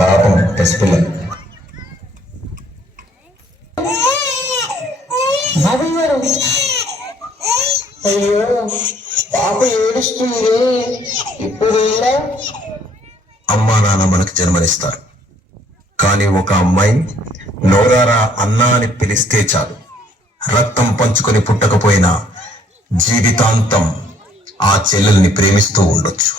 పాపం పసిపిల్ల. అయ్యో పాప ఏడుస్తుంది ఇప్పుడు. అమ్మా నాన్న మనకు జన్మనిస్తారు, కానీ ఒక అమ్మాయి నోరారా అన్నా అని పిలిస్తే చాలు, రక్తం పంచుకొని పుట్టకపోయినా జీవితాంతం ఆ చెల్లెల్ని ప్రేమిస్తూ ఉండొచ్చు.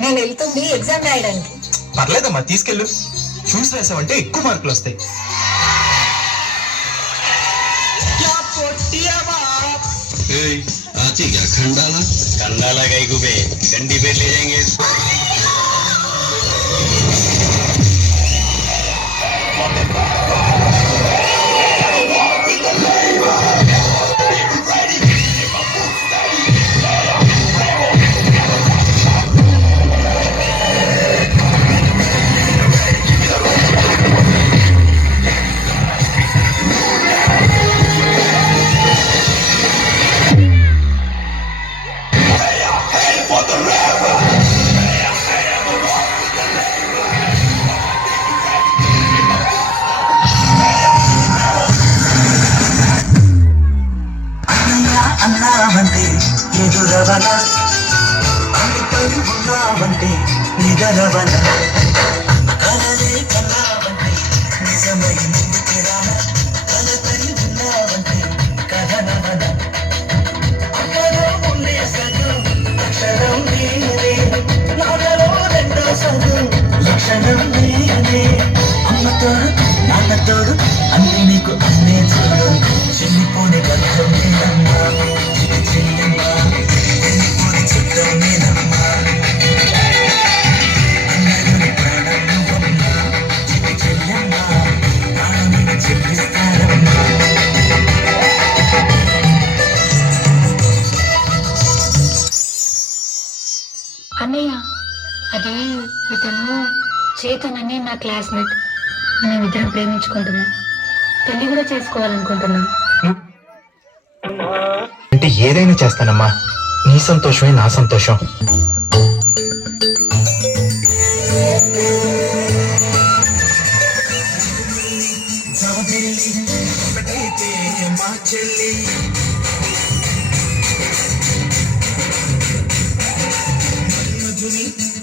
నేను వెళ్తుంది ఎగ్జామ్ రాయడానికి. పర్లేదమ్మా, తీసుకెళ్ళు. చూసి రాసావంటే ఎక్కువ మార్కులు వస్తాయి. खंडाला गई गुबे गंडी पे ले जाएंगे इसको। అన్నావంటే ఎదురవన, అమిపై ఉన్నావంటే నిదరవన, కలలే కన్నావంటే నిజమై ముందుకు రాన, కలపై ఉన్నావంటే కథనవన. అక్కడో ఉండే సగం అక్షరం నేనే, నాలో రెండో సగం లక్షణం నేనే. అమ్మతోడు నాన్నతోడు అన్ని నీకు అన్నే చూడు, చెల్లిపోని బంధం నేనమ్మా, చెల్లెమ్మా వెళ్ళిపోని చుట్టం నేనమ్మా. అన్నగుని ప్రాణం నువ్వమ్మా, చెల్లెమ్మా ప్రాణం చెల్లిస్తారమ్మా. అన్నయ్య, అది ఇతను చేతన్ అని నా క్లాస్మేట్. మేము ఇద్దరం ప్రేమించుకుంటున్నాం, పెళ్లి కూడా చేసుకోవాలనుకుంటున్నాం. అంటే ఏదైనా చేస్తానమ్మా, నీ సంతోషమే నా సంతోషం. మా చెల్లి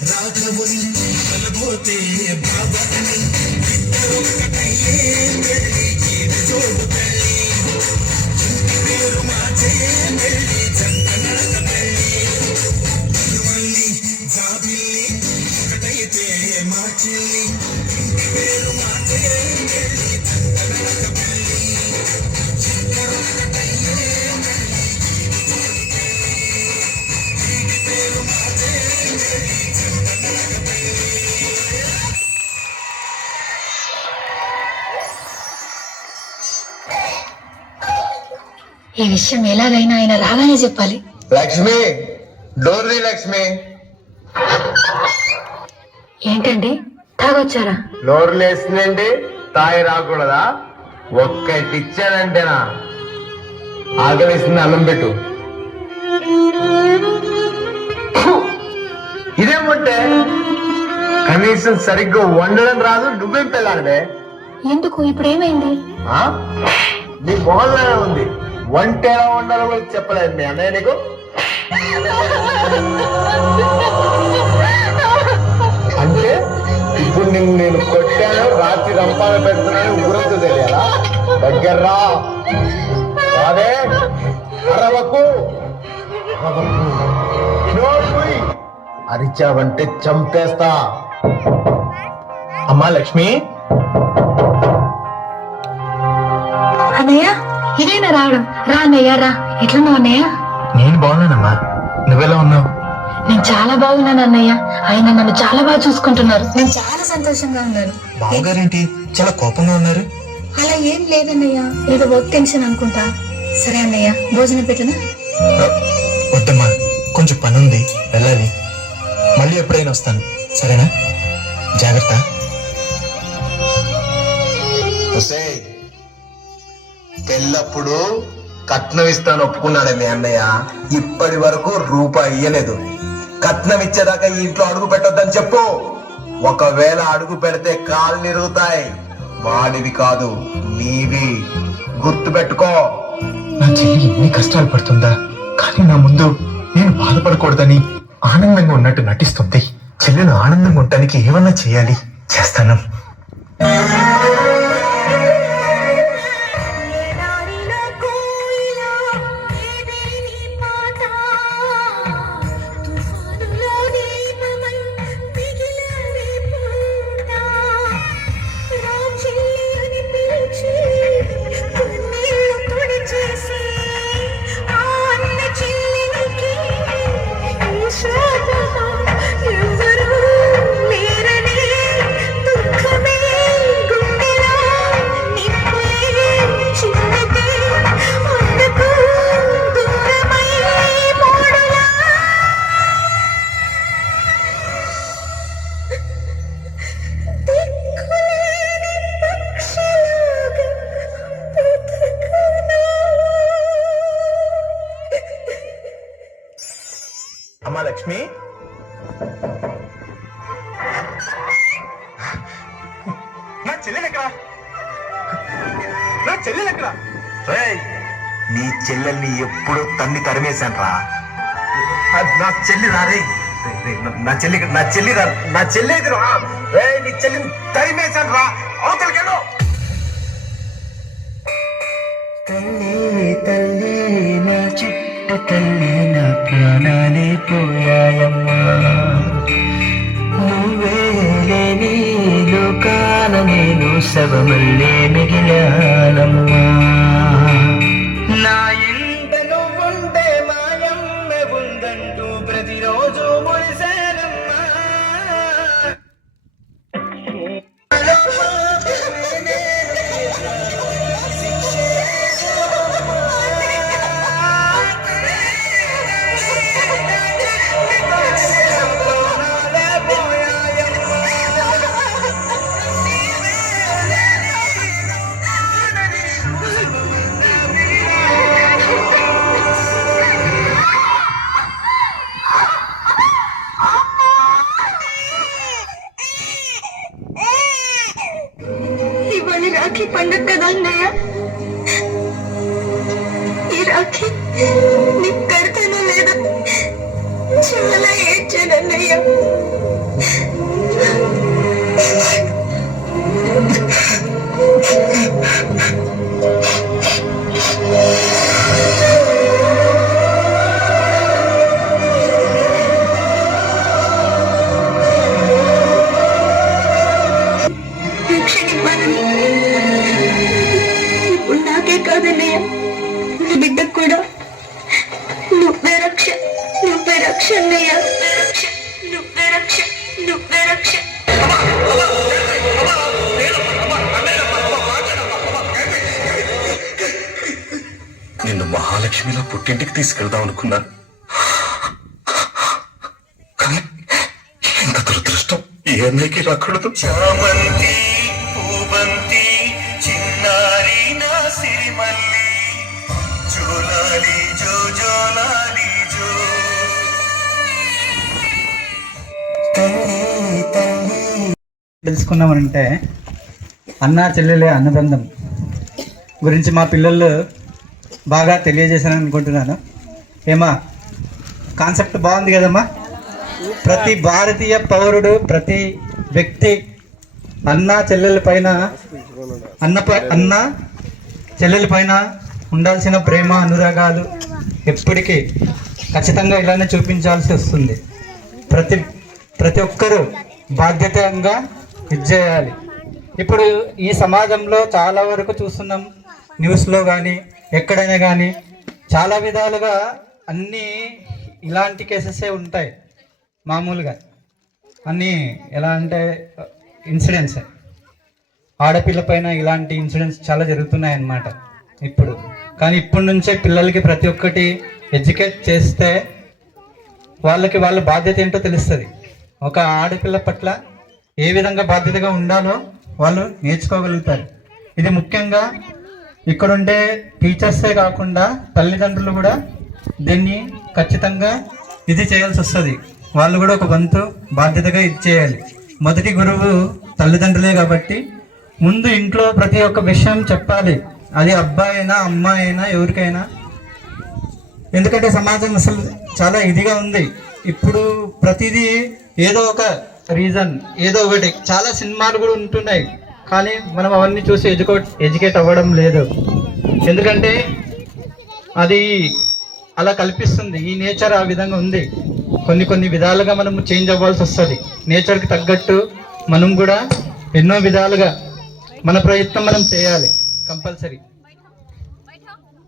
రాఘవుని కలబోతే బాబాని, ఇద్దరొక్కటయ్యే వెళ్ళి జోడు తల్లి, పేరు మాచే వెళ్ళి చందనక తల్లి, మళ్ళీ జాబిల్లి ఒకటైతే మా చెల్లి, పేరు మాచే వెళ్ళి చందనక తల్లి, ఇద్దరొక్కటయ్యే వెళ్ళి జోడు తల్లి, పేరు మాచే వెళ్ళి చందనక తల్లి. ఈ విషయం ఎలాగైనా ఆయన రాగానే చెప్పాలి. లక్ష్మి, డోర్ని లక్ష్మి. ఏంటండి, తాగొచ్చారా? నోరు లేస్తుందండి, తాయి రాకూడదా? ఒక్కటిచ్చానంటేనా ఆకలిస్తుంది, అన్నం పెట్టు. ఇదేమంటే కనీసం సరిగ్గా వండడం రాదు, నువ్వేం పెళ్ళాడవే? ఎందుకు, ఇప్పుడు ఏమైంది? నీ మొహల్లోనే ఉంది, వంట ఎలా వండాలో కూడా చెప్పలేదు మీ అన్నయ్య నీకు. అంటే ఇప్పుడు నేను కొట్టాను, రాత్రి రంపాలు పెడుతున్నాను, ఊరంతా తెలియాలా? దగ్గర్రా రాదే, అరవకు. అరిచావంటే చంపేస్తా. అమ్మా లక్ష్మి. అన్నయ్య, ఇదేనా రావడం? రా అన్నయ్య, రా. ఎట్లున్నావు అన్నయ్య? నేను బాగున్నానమ్మా, నువ్వెలా ఉన్నావు? నేను చాలా బాగున్నాను అన్నయ్య. ఆయన నన్ను చాలా బాగా చూసుకుంటున్నారు. నేను చాలా సంతోషంగా ఉన్నాను. బావగారేంటి చాలా కోపంగా ఉన్నారు? అలా ఏం లేదన్నయ్య, ఏదో వర్క్ టెన్షన్ అనుకుంటా. సరే అన్నయ్య, భోజనం పెట్టనా? వద్దమ్మా, కొంచెం పని ఉంది, వెళ్ళాలి. మళ్ళీ ఎప్పుడైనా వస్తాను, సరేనా? జాగ్రత్త. ఒసేయ్, పెళ్ళప్పుడు కట్నం ఇస్తాను ఒప్పుకున్నాడే మీ అన్నయ్య. ఇప్పటి వరకు రూపాయి ఇయ్యలేదు. కట్నం ఇచ్చేదాకా ఈ ఇంట్లో అడుగు పెట్టొద్దని చెప్పు. ఒకవేళ అడుగు పెడితే కాళ్ళు నిరుగుతాయి. వాడివి కాదు, నీవి. గుర్తు పెట్టుకో. నా చెల్లి ఎన్ని కష్టాలు పడుతుందా, కానీ నా ముందు నేను బాధపడకూడదని ఆనందంగా ఉన్నట్టు నటిస్తుంది. చెల్లెలు ఆనందంగా ఉండటానికి ఏమన్నా చేయాలి, చేస్తాను. అమ్మా లక్ష్మి, నా చెల్లెలెక్కడా? నా చెల్లెలెక్కడా? రేయ్, నీ చెల్లెల్ని ఎప్పుడూ తన్ని తరిమేశాను రా. నా చెల్లి రా రే. నా చెల్లి రా. నా చెల్లి ఇది రా. రేయ్, నీ చెల్లిని తరిమేశాను రా. అవతలకెళ్ళు. తల్లి తల్లి నా చుట్ట తల్లి, నా ప్రాణాలే పోయాయమ్మా. నువ్వే లేని లోకాన నేను శవమల్లే మిగిలానమ్మా. నా ఇంట నువ్వుంటే మాయమ్మ ఉందంటూ ప్రతిరోజు మురిశానమ్మా. ఇవాళ రాఖీ పండుగ కదా అన్నయ్య. ఈ రాఖీ నీకు కడతానో లేదా చాలా ఏడ్చాను అన్నయ్య. ఇప్పుడు నాకే కాదన్నయ్య, నా బిడ్డకు కూడా నువ్వే రక్ష, నువ్వే రక్ష అన్నయ్య. నువ్వే రక్ష, నువ్వే రక్ష. నిన్ను మహాలక్ష్మిలో పుట్టింటికి తీసుకెళ్దాం అనుకున్నాను, కానీ ఇంత దురదృష్టం ఈ అన్నయ్యకి రాకూడదు. చామంతి పూబంతి చిన్నారి నా సిరిమల్లి, జోలాలి జో జోలాలి జో. తల్లి తల్లి తెలుసుకున్నామనంటే అన్నా చెల్లెలే అన్నబంధం గురించి మా పిల్లలు బాగా తెలియజేశారని అనుకుంటున్నాను. ఏమా, కాన్సెప్ట్ బాగుంది కదమ్మా. ప్రతి భారతీయ పౌరుడు, ప్రతి వ్యక్తి అన్నా చెల్లెల పైన అన్న చెల్లెల పైన ఉండాల్సిన ప్రేమ అనురాగాలు ఎప్పటికీ ఖచ్చితంగా ఇలానే చూపించాల్సి వస్తుంది. ప్రతి ఒక్కరూ బాధ్యతంగా ఇది చేయాలి. ఇప్పుడు ఈ సమాజంలో చాలా వరకు చూస్తున్నాం, న్యూస్లో కానీ ఎక్కడైనా కానీ చాలా విధాలుగా అన్నీ ఇలాంటి కేసెసే ఉంటాయి మామూలుగా. అన్నీ ఎలా అంటే ఇన్సిడెంట్స్, ఆడపిల్ల పైన ఇలాంటి ఇన్సిడెంట్స్ చాలా జరుగుతున్నాయి అన్నమాట ఇప్పుడు. కానీ ఇప్పటి నుంచే పిల్లలకి ప్రతి ఒక్కటి ఎడ్యుకేట్ చేస్తే వాళ్ళకి వాళ్ళ బాధ్యత ఏంటో తెలుస్తుంది. ఒక ఆడపిల్ల పట్ల ఏ విధంగా బాధ్యతగా ఉండాలో వాళ్ళు నేర్చుకోగలుగుతారు. ఇది ముఖ్యంగా ఇక్కడుండే టీచర్సే కాకుండా తల్లిదండ్రులు కూడా దీన్ని ఖచ్చితంగా ఇది చేయాల్సి వస్తుంది. వాళ్ళు కూడా ఒక వంతు బాధ్యతగా ఇది చేయాలి. మొదటి గురువు తల్లిదండ్రులే కాబట్టి ముందు ఇంట్లో ప్రతి ఒక్క విషయం చెప్పాలి. అది అబ్బాయి అయినా అమ్మాయి అయినా ఎవరికైనా. ఎందుకంటే సమాజం అసలు చాలా ఇదిగా ఉంది. ఇప్పుడు ప్రతిదీ ఏదో ఒక రీజన్, ఏదో ఒకటి. చాలా సినిమాలు కూడా ఉంటున్నాయి, కానీ మనం అవన్నీ చూసి ఎడ్యుకేట్ అవ్వడం లేదు. ఎందుకంటే అది అలా కల్పిస్తుంది. ఈ నేచర్ ఆ విధంగా ఉంది. కొన్ని విధాలుగా మనం చేంజ్ అవ్వాల్సి వస్తుంది. నేచర్కి తగ్గట్టు మనం కూడా ఎన్నో విధాలుగా మన ప్రయత్నం మనం చేయాలి కంపల్సరీ.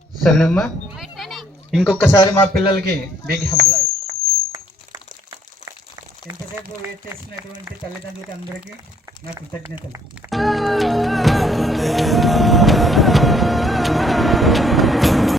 సరేనమ్మా, ఇంకొకసారి మా పిల్లలకి బిగ్ హబ్లా. ఇంతసేపు వెయిట్ చేసినటువంటి తల్లిదండ్రులకి అందరికీ నా కృతజ్ఞతలు.